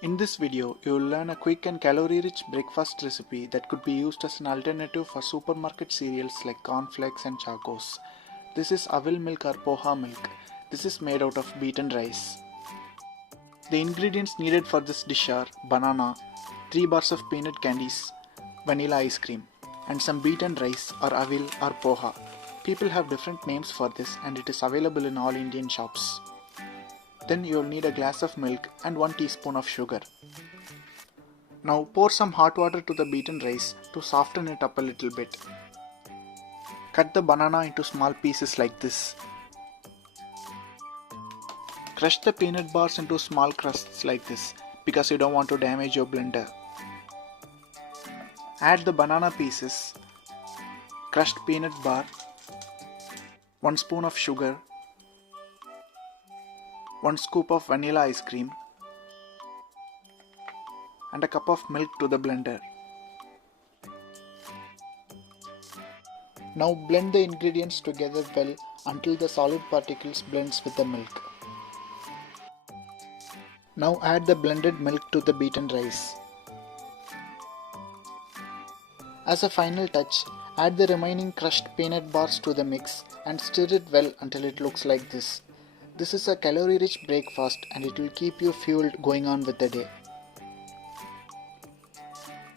In this video, you will learn a quick and calorie-rich breakfast recipe that could be used as an alternative for supermarket cereals like cornflakes and chocos. This is AVIL milk or POHA milk. This is made out of beaten rice. The ingredients needed for this dish are banana, 3 bars of peanut candies, vanilla ice cream, and some beaten rice or AVIL or POHA. People have different names for this and it is available in all Indian shops. Then you will need a glass of milk and 1 teaspoon of sugar. Now pour some hot water to the beaten rice to soften it up a little bit. Cut the banana into small pieces like this. Crush the peanut bars into small crusts like this because you don't want to damage your blender. Add the banana pieces, crushed peanut bar, 1 spoon of sugar, 1 scoop of vanilla ice cream, and a cup of milk to the blender. Now blend the ingredients together well until the solid particles blends with the milk. Now add the blended milk to the beaten rice. As a final touch, add the remaining crushed peanut bars to the mix and stir it well until it looks like this. This is a calorie-rich breakfast and it will keep you fueled going on with the day.